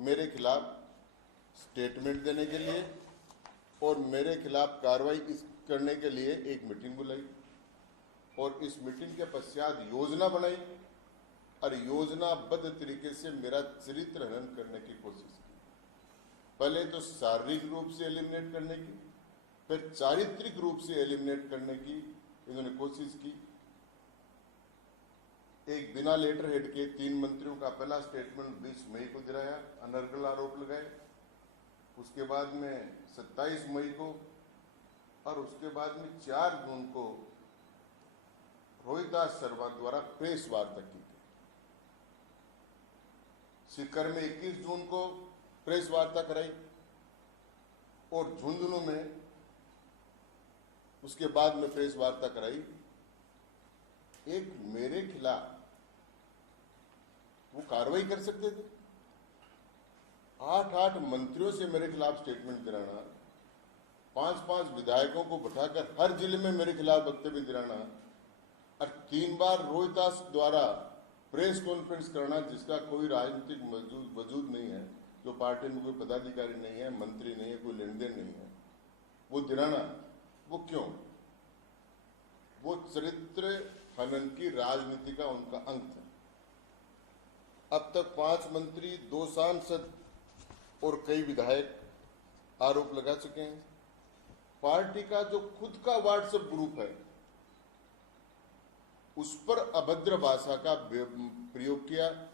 मेरे खिलाफ स्टेटमेंट देने के लिए और मेरे खिलाफ कार्रवाई करने के लिए एक मीटिंग बुलाई और इस मीटिंग के पश्चात योजना बनाई और योजनाबद्ध तरीके से मेरा चरित्र हनन करने की कोशिश की। पहले तो शारीरिक रूप से एलिमिनेट करने की, फिर चारित्रिक रूप से एलिमिनेट करने की इन्होंने कोशिश की। एक बिना लेटर हेड के 3 मंत्रियों का पहला स्टेटमेंट 20 मई को दिलाया, अनर्गल आरोप लगाए। उसके बाद में 27 मई को और उसके बाद में 4 जून को रोहिदास शर्मा द्वारा प्रेस वार्ता की गई। सीकर में 21 जून को प्रेस वार्ता कराई और झुंझुनू में उसके बाद में प्रेस वार्ता कराई। एक मेरे खिलाफ वो कार्रवाई कर सकते थे। 8 मंत्रियों से मेरे खिलाफ स्टेटमेंट दिलाना, 5 विधायकों को बैठाकर हर जिले में मेरे खिलाफ वक्तव्य दिलाना और 3 बार रोहिदास द्वारा प्रेस कॉन्फ्रेंस कराना, जिसका कोई राजनीतिक वजूद नहीं है, जो पार्टी में कोई पदाधिकारी नहीं है, मंत्री नहीं है, कोई लेन देन नहीं है, वो दिलाना, वो क्यों? वो चरित्र हनन की राजनीति का उनका अंग था। अब तक 5 मंत्री, 2 सांसद और कई विधायक आरोप लगा चुके हैं। पार्टी का जो खुद का व्हाट्सएप ग्रुप है उस पर अभद्र भाषा का प्रयोग किया।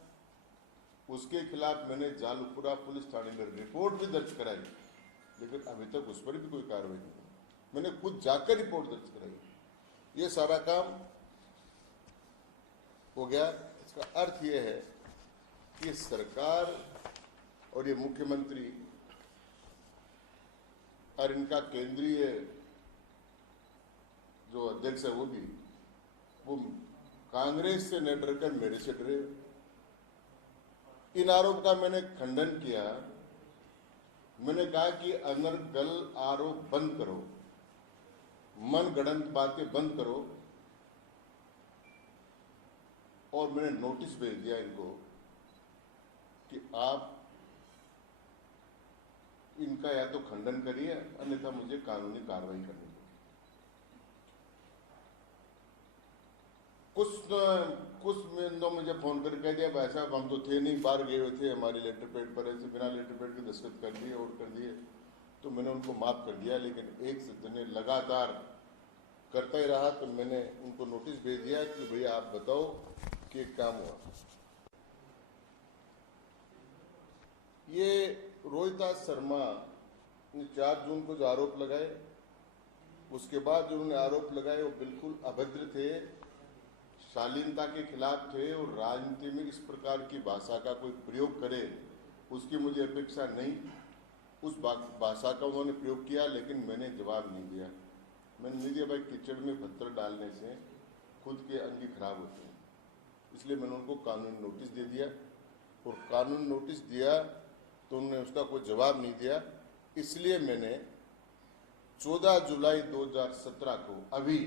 उसके खिलाफ मैंने जालपुरा पुलिस थाने में रिपोर्ट भी दर्ज कराई, लेकिन अभी तक उस पर भी कोई कार्रवाई नहीं हुई। मैंने खुद जाकर रिपोर्ट दर्ज कराई। ये सारा काम हो गया। इसका अर्थ ये है कि सरकार और ये मुख्यमंत्री और इनका केंद्रीय जो अध्यक्ष है वो कांग्रेस से न डरकर मेरे से डरे। इन आरोप का मैंने खंडन किया। मैंने कहा कि अनर्गल आरोप बंद करो, मनगढ़ंत बातें बंद करो, और मैंने नोटिस भेज दिया इनको कि आप इनका या तो खंडन करिए, अन्यथा मुझे कानूनी कार्रवाई करनी होगी। कुछ ने मुझे फोन करके कह दिया, भाई साहब हम तो थे नहीं, बाहर गए हुए थे, हमारी लेटर पैड पर ऐसे बिना लेटर पैड के दस्तखत कर दिए और कर दिए। तो मैंने उनको माफ कर दिया, लेकिन एक जने लगातार करता ही रहा। तो मैंने उनको नोटिस भेज दिया कि भैया आप बताओ कि काम हुआ। ये रोहिदास शर्मा ने 4 जून को जो आरोप लगाए, उसके बाद जो उन्होंने आरोप लगाए वो बिल्कुल अभद्र थे, शालीनता के खिलाफ थे और राजनीति में इस प्रकार की भाषा का कोई प्रयोग करे उसकी मुझे अपेक्षा नहीं। उस भाषा का उन्होंने प्रयोग किया, लेकिन मैंने जवाब नहीं दिया। मैंने नहीं दिया, भाई कीचड़ में पत्थर डालने से खुद के अंगी खराब होते हैं। इसलिए मैंने उनको कानूनी नोटिस दे दिया और कानूनी नोटिस दिया तो उन्होंने उसका कोई जवाब नहीं दिया। इसलिए मैंने 14 जुलाई 2017 को अभी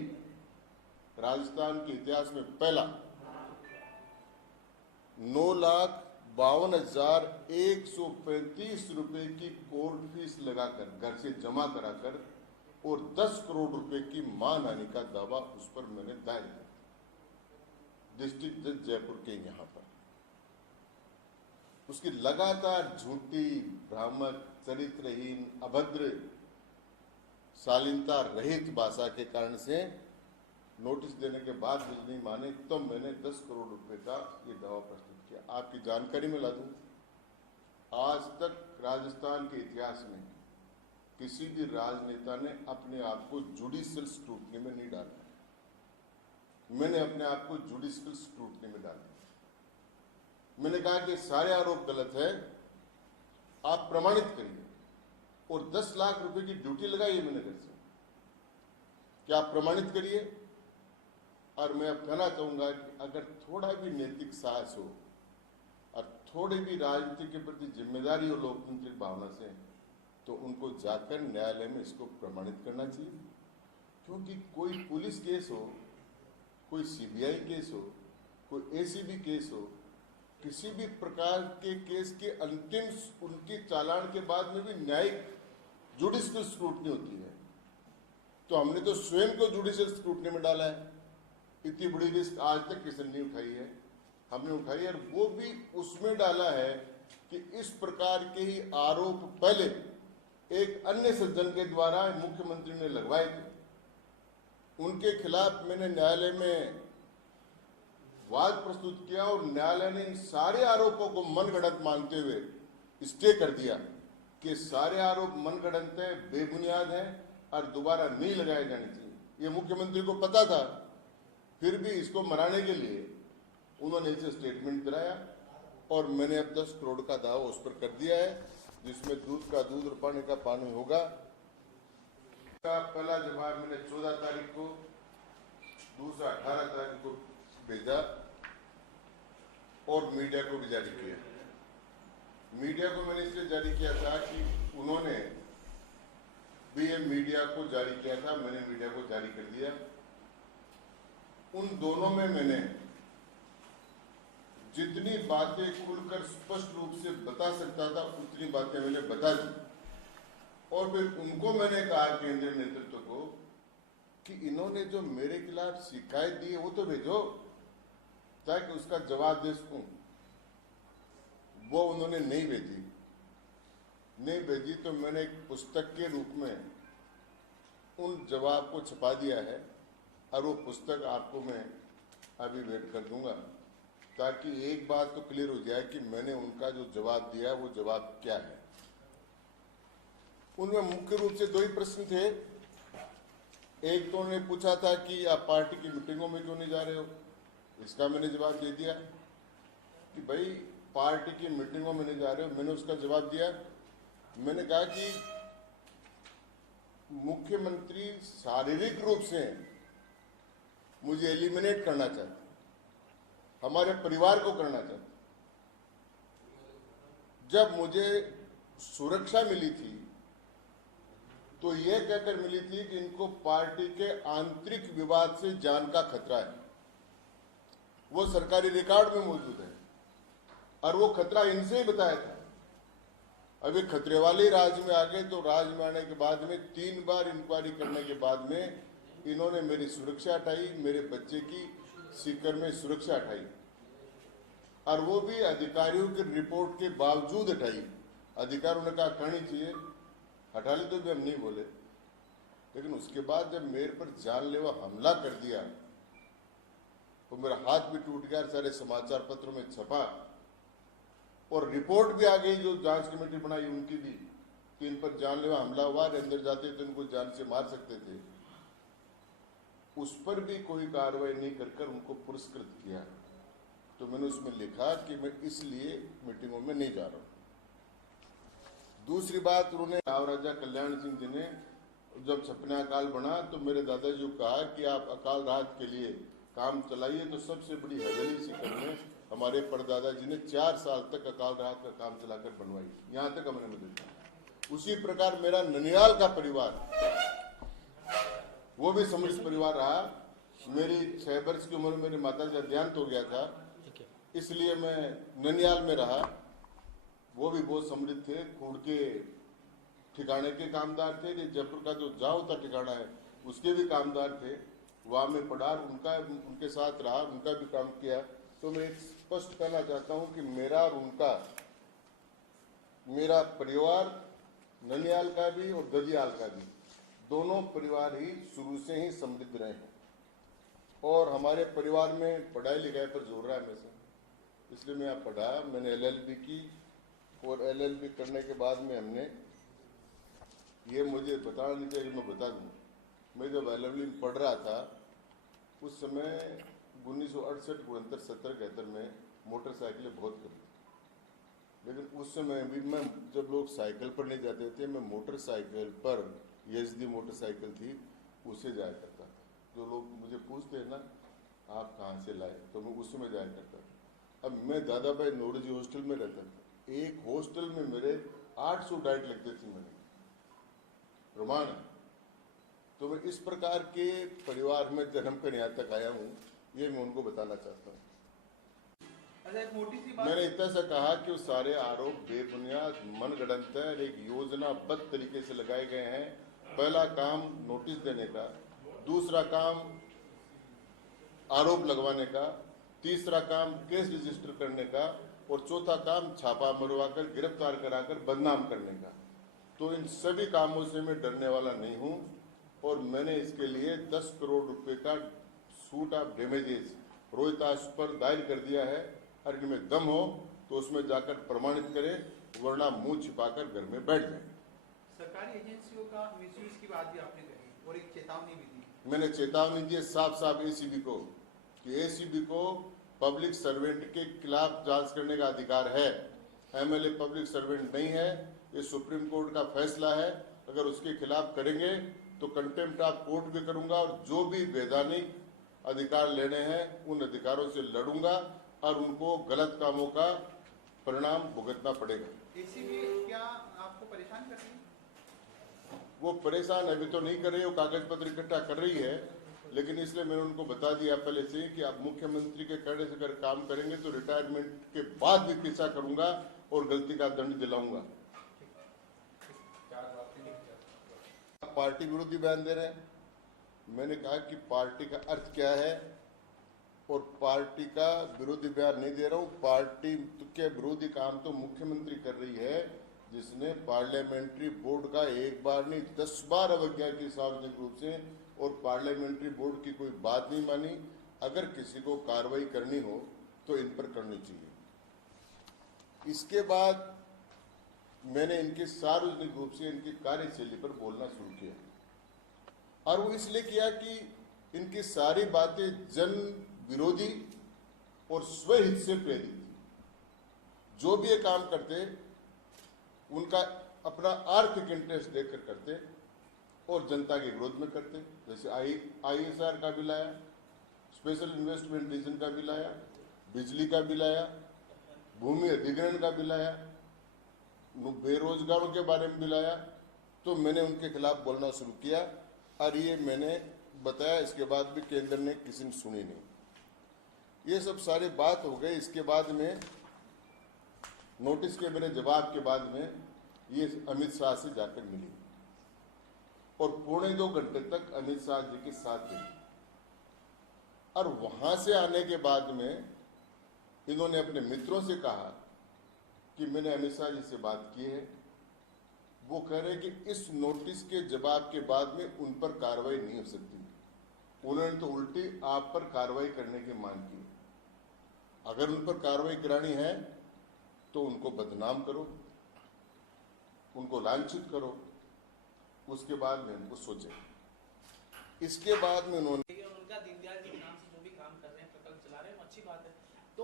राजस्थान के इतिहास में पहला 9,52,135 रुपए की कोर्ट फीस लगाकर घर से जमा कराकर और 10 करोड़ रुपए की मानहानि का दावा उस पर मैंने दायर किया डिस्ट्रिक्ट जज जयपुर के यहाँ पर। उसकी लगातार झूठी, भ्रामक, चरित्रहीन, अभद्र, शालीनता रहित भाषा के कारण से नोटिस देने के बाद जज नहीं माने, तो मैंने 10 करोड़ रुपए का ये दावा प्रस्तुत किया। आपकी जानकारी में ला दूं, आज तक राजस्थान के इतिहास में किसी भी राजनेता ने अपने आप को जुडिशियल स्क्रूटनी में नहीं डाला। मैंने अपने आप को जुडिशियल स्क्रूटनी में डाला। मैंने कहा कि सारे आरोप गलत है, आप प्रमाणित करिए, और 10 लाख रुपए की ड्यूटी लगाई है मैंने घर से कि आप प्रमाणित करिए। और मैं अब कहना चाहूंगा कि अगर थोड़ा भी नैतिक साहस हो और थोड़ी भी राजनीति के प्रति जिम्मेदारी हो लोकतांत्रिक भावना से, तो उनको जाकर न्यायालय में इसको प्रमाणित करना चाहिए। क्योंकि कोई पुलिस केस हो, कोई सीबीआई केस हो, कोई एसीबी केस हो, किसी भी प्रकार के केस के अंतिम उनकी चालान के बाद में भी न्यायिक जुडिशियल स्क्रूटनी होती है। तो हमने तो स्वयं को जुडिशियल स्क्रूटनी में डाला है। इतनी बड़ी रिस्क आज तक किसी ने नहीं उठाई है, हमने उठाई है। और वो भी उसमें डाला है कि इस प्रकार के ही आरोप पहले एक अन्य सज्जन के द्वारा मुख्यमंत्री ने लगवाए थे, उनके खिलाफ मैंने न्यायालय में वाद प्रस्तुत किया और न्यायालय ने इन सारे आरोपों को मनगढ़ंत मानते हुए स्टे कर दिया कि सारे आरोप मनगढ़ंत है, बेबुनियाद है और दोबारा नहीं लगाए जाने चाहिए। ये मुख्यमंत्री को पता था, फिर भी इसको मनाने के लिए उन्होंने इसे स्टेटमेंट कराया और मैंने अब 10 करोड़ का दावा उस पर कर दिया है, जिसमें दूध का दूध और पानी का पानी होगा। पहला जवाब मैंने 14 तारीख को, दूसरा 18 तारीख को भेजा और मीडिया को भी जारी किया। मीडिया को मैंने इसलिए जारी किया था कि उन्होंने भी ये मीडिया को जारी किया था, मैंने मीडिया को जारी कर दिया। उन दोनों में मैंने जितनी बातें खुलकर स्पष्ट रूप से बता सकता था उतनी बातें मैंने बता दी। और फिर उनको मैंने कहा केंद्रीय नेतृत्व को कि इन्होंने जो मेरे खिलाफ शिकायत दी है वो तो भेजो ताकि उसका जवाब दे सकूं। वो उन्होंने नहीं भेजी तो मैंने एक पुस्तक के रूप में उन जवाब को छपा दिया है और वो पुस्तक आपको मैं अभी वेट कर दूंगा, ताकि एक बात तो क्लियर हो जाए कि मैंने उनका जो जवाब दिया वो जवाब क्या है। उनमें मुख्य रूप से 2 ही प्रश्न थे। एक तो उन्होंने पूछा था कि आप पार्टी की मीटिंगों में क्यों नहीं जा रहे हो, इसका मैंने जवाब दे दिया कि भाई पार्टी की मीटिंगों में नहीं जा रहे हो, मैंने उसका जवाब दिया। मैंने कहा कि मुख्यमंत्री शारीरिक रूप से मुझे एलिमिनेट करना चाहते, हमारे परिवार को करना चाहते। जब मुझे सुरक्षा मिली थी तो यह कहकर मिली थी कि इनको पार्टी के आंतरिक विवाद से जान का खतरा है। वो सरकारी रिकॉर्ड में मौजूद है और वो खतरा इनसे ही बताया था। अभी खतरे वाले राज्य में आ गए तो राज्य में आने के बाद में 3 बार इंक्वायरी करने के बाद में इन्होंने मेरी सुरक्षा हटाई, मेरे बच्चे की सीकर में सुरक्षा हटाई और वो भी अधिकारियों की रिपोर्ट के बावजूद हटाई। अधिकारियों ने कहा करनी चाहिए, हटा ली तो भी हम नहीं बोले। लेकिन उसके बाद जब मेरे पर जानलेवा हमला कर दिया तो मेरा हाथ भी टूट गया, सारे समाचार पत्रों में छपा और रिपोर्ट भी आ गई जो जांच कमेटी बनाई उनकी भी कि इन पर जानलेवा हमला हुआ, अंदर जाते तो इनको जान से मार सकते थे। उस पर भी कोई कार्रवाई नहीं कर उनको पुरस्कृत किया। तो मैंने उसमें लिखा कि मैं इसलिए मीटिंगों में नहीं जा रहा हूं। दूसरी बात, उन्होंने राजा कल्याण सिंह जी ने जब छपना अकाल बना तो मेरे दादाजी को कहा कि आप अकाल राहत के लिए काम चलाइए। तो सबसे बड़ी हवेली सीकर में हमारे परदादा जी ने 4 साल तक अकाल राहत का काम चलाकर बनवाई, यहाँ तक हमने मदद की। उसी प्रकार मेरा ननियाल का परिवार वो भी समृद्ध परिवार रहा। मेरी 6 वर्ष की उम्र में मेरी माता जी का देहांत हो गया था, इसलिए मैं ननियाल में रहा। वो भी बहुत समृद्ध थे, खूड़ के ठिकाने के कामदार थे। जयपुर का जो जाओ था ठिकाना है उसके भी कामदार थे। वहाँ में पढ़ा, उनके साथ रहा, उनका भी काम किया। तो मैं स्पष्ट कहना चाहता हूँ कि मेरा और उनका, मेरा परिवार ननियाल का भी और ददियाल का भी, दोनों परिवार ही शुरू से ही समृद्ध रहे हैं और हमारे परिवार में पढ़ाई लिखाई पर जोर रहा है हमेशा। इसलिए मैं यहाँ पढ़ा, मैंने LLB की और LLB करने के बाद में हमने, ये मुझे बताना नहीं चाहिए, मैं बता दूँ, मैं जब LLB में पढ़ रहा था उस समय 1968, 69, 70, 71 में मोटरसाइकिलें बहुत कम थी। लेकिन उस समय भी मैं, जब लोग साइकिल पर नहीं जाते थे, मैं मोटरसाइकिल पर, YSD मोटरसाइकिल थी, उससे जाया करता था। जो लोग मुझे पूछते हैं ना आप कहाँ से लाए, तो मैं उस समय जाया करता था। अब मैं दादा भाई नोडजी हॉस्टल में रहता था, एक हॉस्टल में मेरे 800 डाइट लगते थे, मेरे प्रमाण। तो मैं इस प्रकार के परिवार में जन्म कर यहाँ तक आया हूँ, ये मैं उनको बताना चाहता हूँ। अच्छा, एक मोटी सी बात। मैंने इतना सा कहा कि वो सारे आरोप बेबुनियाद, मनगढ़ंत है, एक योजनाबद्ध तरीके से लगाए गए हैं। पहला काम नोटिस देने का, दूसरा काम आरोप लगवाने का, तीसरा काम केस रजिस्टर करने का और चौथा काम छापा मरवाकर गिरफ्तार कराकर बदनाम करने का। तो इन सभी कामों से मैं डरने वाला नहीं हूं और मैंने इसके लिए 10 करोड़ रुपए का सूट ऑफ डैमेजेस रोहतास पर दायर कर दिया है। और इनमें दम हो तो उसमें जाकर प्रमाणित करें, वरना मुंह छिपाकर घर में बैठ जाए। सरकारी एजेंसियों का मिसयूज की बात भी आपने कही और एक चेतावनी भी दी। मैंने चेतावनी दी साफ साफ एसीबी को कि एसीबी को पब्लिक सर्वेंट के खिलाफ जांच करने का अधिकार है। एमएलए पब्लिक सर्वेंट नहीं है, ये सुप्रीम कोर्ट का फैसला है। अगर उसके खिलाफ करेंगे तो कंटेम्प्ट ऑफ कोर्ट भी करूंगा और जो भी वैधानिक अधिकार लेने हैं उन अधिकारों से लड़ूंगा और उनको गलत कामों का परिणाम भुगतना पड़ेगा। एसीबी क्या आपको परेशान कर रही है? वो परेशान अभी तो नहीं कर रही, वो कागज पत्र इकट्ठा कर रही है, लेकिन इसलिए मैंने उनको बता दिया पहले से कि आप मुख्यमंत्री के कहने से अगर काम करेंगे तो रिटायरमेंट के बाद भी पीछा करूंगा और गलती का दंड दिलाऊंगा। पार्टी विरोधी बयान दे रहे हैं। मैंने कहा कि पार्टी का अर्थ क्या है और पार्टी का विरोधी बयान नहीं दे रहा हूं। पार्टी के विरोधी काम तो मुख्यमंत्री कर रही है, जिसने पार्लियामेंट्री बोर्ड का एक बार नहीं 10 बार अवज्ञा की सार्वजनिक रूप से और पार्लियामेंट्री बोर्ड की कोई बात नहीं मानी। अगर किसी को कार्रवाई करनी हो तो इन पर करनी चाहिए। इसके बाद मैंने इनके सार्वजनिक रूप से इनकी कार्यशैली पर बोलना शुरू किया और वो इसलिए किया कि इनकी सारी बातें जन विरोधी और स्वहित से प्रेरित थी। जो भी ये काम करते उनका अपना आर्थिक इंटरेस्ट देखकर करते और जनता के विरोध में करते। जैसे ISR का भी लाया, स्पेशल इन्वेस्टमेंट रीजन का भी लाया, बिजली का भी लाया, भूमि अधिग्रहण का भी लाया, बेरोजगारों के बारे में भी लाया। तो मैंने उनके खिलाफ बोलना शुरू किया और ये मैंने बताया। इसके बाद भी केंद्र ने किसी ने सुनी नहीं। ये सब सारी बात हो गई। इसके बाद में नोटिस के मेरे जवाब के बाद में ये अमित शाह से जाकर मिली और 1.25 घंटे तक अमित शाह जी के साथ रही और वहां से आने के बाद में इन्होंने अपने मित्रों से कहा कि मैंने अमित शाह जी से बात की है। वो कह रहे कि इस नोटिस के जवाब के बाद में उन पर कार्रवाई नहीं हो सकती। उन्होंने तो उल्टी आप पर कार्रवाई करने की मांग की। अगर उन पर कार्रवाई करानी है तो उनको बदनाम करो, उनको लांछित करो, उसके बाद में उनको सोचे। इसके बाद में उन्होंने उनका दीनदयाल जी के नाम से जो भी काम कर रहे हैं, प्रकल्प चला रहे हैं, अच्छी बात है। तो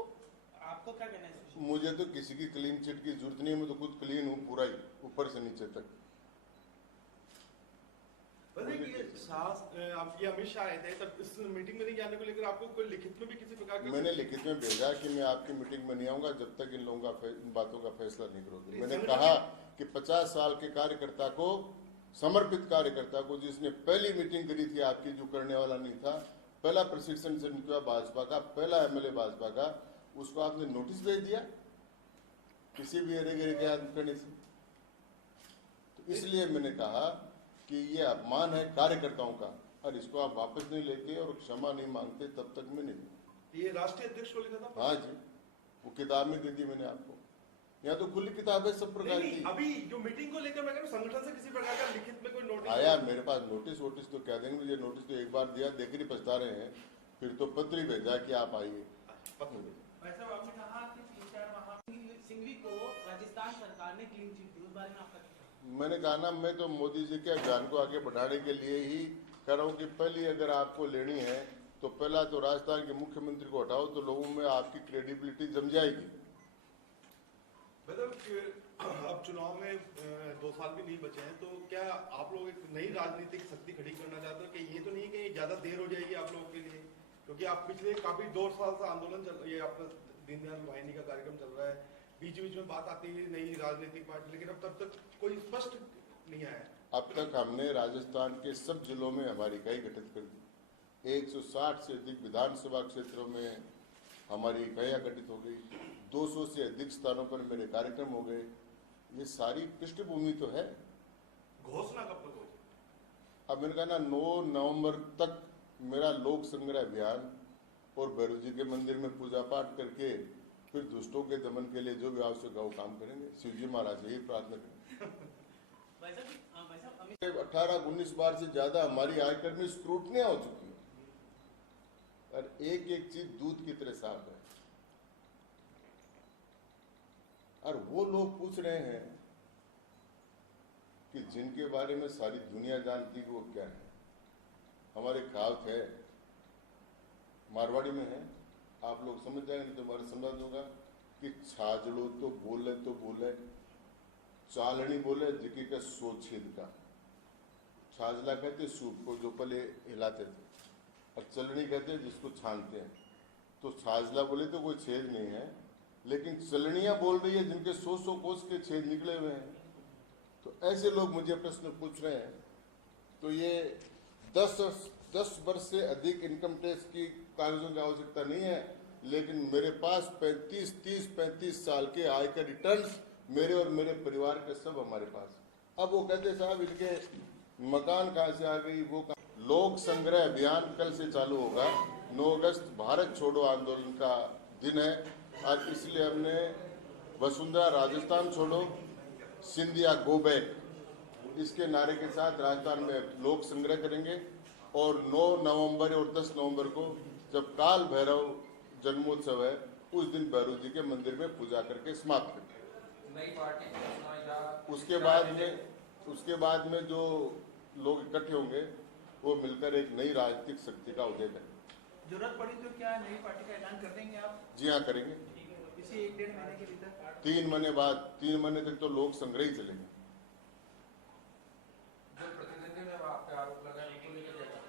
आपको क्या कहना है? मुझे तो किसी की क्लीन चिट की जरूरत नहीं है। मैं तो खुद क्लीन हूँ पूरा ही, ऊपर से नीचे तक। आपकी अमित शाह आए थे, तब इस मीटिंग में नहीं जाने को लेकर आपको कोई लिखित में भी किसी प्रकार का? मैंने लिखित में भेजा कि मैं आपकी मीटिंग में नहीं आऊंगा जब तक इन लोगों का इन बातों का फैसला नहीं करोगे। मैंने कहा कि 50 साल के कार्यकर्ता को, समर्पित कार्यकर्ता को, जिसने पहली मीटिंग करी थी आपकी, जो करने वाला नहीं था, पहला प्रशिक्षण से निकला भाजपा का, पहला MLA भाजपा का, उसको आपने नोटिस भेज दिया किसी भी एरे के आदमी करने से। तो इसलिए मैंने कहा कि ये अपमान है कार्यकर्ताओं का और इसको आप वापस नहीं लेते और क्षमा नहीं मांगते तब तक मैं नहीं। ये राष्ट्रीय अध्यक्ष को लिखा था? हाँ जी, वो किताब में दे दी मैंने आपको। यहाँ तो खुली किताब है सब प्रकार की। अभी जो मीटिंग को लेकर मैं संगठन से किसी प्रकार का लिखित में कोई नोटिस आया मेरे पास? नोटिस वोटिस तो क्या देंगे मुझे? नोटिस तो एक बार दिया, देख ही पछता रहे हैं। फिर तो पत्र ही भेजा कि आप आइए। वैसे आपने कहा कि 3-4 माह सिंघवी को राजस्थान सरकार ने क्लीन चिट दी, उस बारे में आपका? मैंने कहा ना, मैं तो मोदी जी के अभियान को आगे बढ़ाने के लिए ही कह रहा हूँ कि पहली अगर आपको लेनी है तो पहला तो राजस्थान के मुख्यमंत्री को हटाओ तो लोगों में आपकी क्रेडिबिलिटी जम जाएगी। अब चुनाव में 2 साल भी नहीं बचे हैं, तो क्या आप लोग एक नई राजनीतिक शक्ति खड़ी करना चाहते हो कि ये तो नहीं कि ज्यादा देर हो जाएगी आप लोगों के लिए? क्योंकि आप पिछले काफी 2 साल से आंदोलन चल, ये आपका दीनदयाल वाहिनी का कार्यक्रम चल रहा है, बीच बीच में बात आती है नई राजनीतिक पार्टी, लेकिन अब तब तक कोई स्पष्ट नहीं आया। अब तक हमने राजस्थान के सब जिलों में हमारी इकाई गठित कर दी। 160 से अधिक विधानसभा क्षेत्रों में हमारी इकाइयाँ गठित हो गई, 200 से अधिक स्थानों पर मेरे कार्यक्रम हो गए। ये सारी पृष्ठभूमि तो है। घोषणा कब तक होगी? अब मैंने कहा ना, 9 नवंबर तक मेरा लोक संग्रह अभियान और भैरव जी के मंदिर में पूजा पाठ करके फिर दुष्टों के दमन के लिए जो भी आवश्यक है वो काम करेंगे। शिव जी महाराज से यही प्रार्थना करेंगे। भाई साहब अमित 18-19 बार से ज्यादा हमारी आयकर में स्क्रूटनियां हो चुकी है और एक एक चीज दूध की तरह साफ है। और वो लोग पूछ रहे हैं कि जिनके बारे में सारी दुनिया जानती है वो क्या है। हमारे कहावत है, मारवाड़ी में है, आप लोग समझ जाएंगे नहीं तो हमारे समझ होगा कि छाजड़ो तो बोले चालनी बोले जिकी का सो छेद का। छाजला कहते सूप को जो पहले हिलाते थे, और चलनी कहते जिसको छानते हैं। तो छाजला बोले तो कोई छेद नहीं है, लेकिन चलनियां बोल रही है जिनके 100 कोस के छेद निकले हुए हैं। तो ऐसे लोग मुझे प्रश्न पूछ रहे हैं। तो ये 10 वर्ष से अधिक इनकम टैक्स की कागजों की आवश्यकता नहीं है, लेकिन मेरे पास 35 साल के आयकर रिटर्न्स मेरे और मेरे परिवार के सब हमारे पास। अब वो कहते साहब इनके मकान कहाँ से आ गई, वो लोक संग्रह अभियान कल से चालू होगा। 9 अगस्त भारत छोड़ो आंदोलन का दिन है और इसलिए हमने वसुंधरा राजस्थान छोड़ो, सिंधिया गो बैक, इसके नारे के साथ राजस्थान में लोक संग्रह करेंगे। और 9 नवंबर और 10 नवंबर को जब काल भैरव जन्मोत्सव है, उस दिन भैरव जी के मंदिर में पूजा करके समाप्त करेंगे। उसके बाद में जो लोग इकट्ठे होंगे वो मिलकर एक नई राजनीतिक शक्ति का उदय करेंगे। जरूरत पड़ी तो क्या नई पार्टी का ऐलान कर देंगे आप? जी हाँ, करेंगे। इसी 1-1.5 महीने के भीतर? 3 महीने बाद, 3 महीने तक तो लोक संग्रह ही चलेंगे।